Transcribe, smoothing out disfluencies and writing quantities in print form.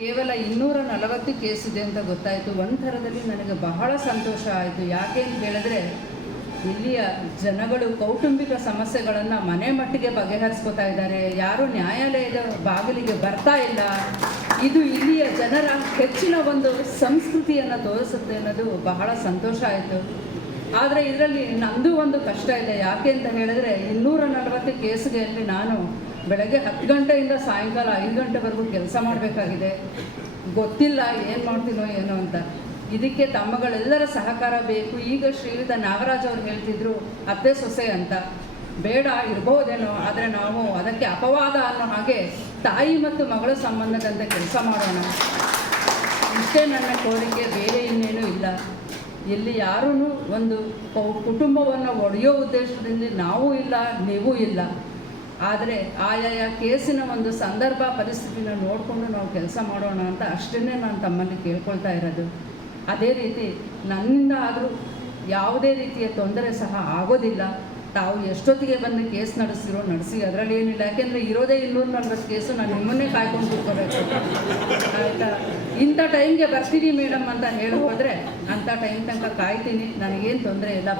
ಕೇವಲ 240 ಕೇಸ್ ಇದೆ ಅಂತ ಗೊತ್ತಾಯಿತು. ಒಂಥರದಲ್ಲಿ ನನಗೆ ಬಹಳ ಸಂತೋಷ ಆಯಿತು. ಯಾಕೆ ಅಂತ ಹೇಳಿದ್ರೆ ಇಲ್ಲಿಯ ಜನಗಳು ಕೌಟುಂಬಿಕ ಸಮಸ್ಯೆಗಳನ್ನು ಮನೆ ಮಟ್ಟಿಗೆ ಬಗೆಹರಿಸ್ಕೋತಾ ಇದ್ದಾರೆ. ಯಾರೂ ನ್ಯಾಯಾಲಯದ ಬಾಗಿಲಿಗೆ ಬರ್ತಾ ಇಲ್ಲ. ಇದು ಇಲ್ಲಿಯ ಜನರ ಹೆಚ್ಚಿನ ಒಂದು ಸಂಸ್ಕೃತಿಯನ್ನು ತೋರಿಸುತ್ತೆ ಅನ್ನೋದು ಬಹಳ ಸಂತೋಷ ಆಯಿತು. ಆದರೆ ಇದರಲ್ಲಿ ನನ್ನದು ಒಂದು ಕಷ್ಟ ಇದೆ. ಯಾಕೆ ಅಂತ ಹೇಳಿದ್ರೆ 240 ಕೇಸ್ಗಳಲ್ಲಿ ನಾನು ಬೆಳಗ್ಗೆ 10 ಗಂಟೆಯಿಂದ ಸಾಯಂಕಾಲ 5 ಗಂಟೆವರೆಗೂ ಕೆಲಸ ಮಾಡಬೇಕಾಗಿದೆ. ಗೊತ್ತಿಲ್ಲ ಏನು ಮಾಡ್ತೀನೋ ಏನೋ ಅಂತ. ಇದಕ್ಕೆ ತಮ್ಮಗಳೆಲ್ಲರ ಸಹಕಾರ ಬೇಕು. ಈಗ ಶ್ರೀಯುತ ನಾಗರಾಜ್ ಅವರು ಹೇಳ್ತಿದ್ರು ಅತ್ತೆ ಸೊಸೆ ಅಂತ. ಬೇಡ ಇರ್ಬೋದೇನೋ, ಆದರೆ ನಾವು ಅದಕ್ಕೆ ಅಪವಾದ ಅನ್ನೋ ಹಾಗೆ ತಾಯಿ ಮತ್ತು ಮಗಳ ಸಂಬಂಧದಂತೆ ಕೆಲಸ ಮಾಡೋಣ. ಇಷ್ಟೇ ನನ್ನ ಕೋರಿಕೆ, ಬೇರೆ ಇನ್ನೇನೂ ಇಲ್ಲ. ಇಲ್ಲಿ ಯಾರೂ ಒಂದು ಕುಟುಂಬವನ್ನು ಒಡೆಯೋ ಉದ್ದೇಶದಿಂದ ನಾವು ಇಲ್ಲ, ನೀವು ಇಲ್ಲ. ಆದರೆ ಆಯಾ ಕೇಸಿನ ಒಂದು ಸಂದರ್ಭ ಪರಿಸ್ಥಿತಿನ ನೋಡಿಕೊಂಡು ನಾವು ಕೆಲಸ ಮಾಡೋಣ ಅಂತ ಅಷ್ಟೇ ನಾನು ತಮ್ಮಲ್ಲಿ ಕೇಳ್ಕೊಳ್ತಾ ಇರೋದು. ಅದೇ ರೀತಿ ನನ್ನಿಂದ ಆದರೂ ಯಾವುದೇ ರೀತಿಯ ತೊಂದರೆ ಸಹ ಆಗೋದಿಲ್ಲ. ತಾವು ಎಷ್ಟೊತ್ತಿಗೆ ಬಂದು ಕೇಸ್ ನಡೆಸಿ, ಅದರಲ್ಲಿ ಏನಿಲ್ಲ. ಯಾಕೆಂದರೆ ಇರೋದೇ 240 ಕೇಸು. ನಾನು ನಿಮ್ಮನ್ನೇ ಕಾಯ್ಕೊಂಡು ಕೂತ್ಕೋಬೇಕು ಆಯಿತಾ. ಇಂಥ ಟೈಮ್ಗೆ ಬರ್ತೀನಿ ಮೇಡಮ್ ಅಂತ ಹೇಳಿ ಹೋದರೆ ಅಂಥ ಟೈಮ್ ತನಕ ಕಾಯ್ತೀನಿ. ನನಗೇನು ತೊಂದರೆ ಇಲ್ಲ.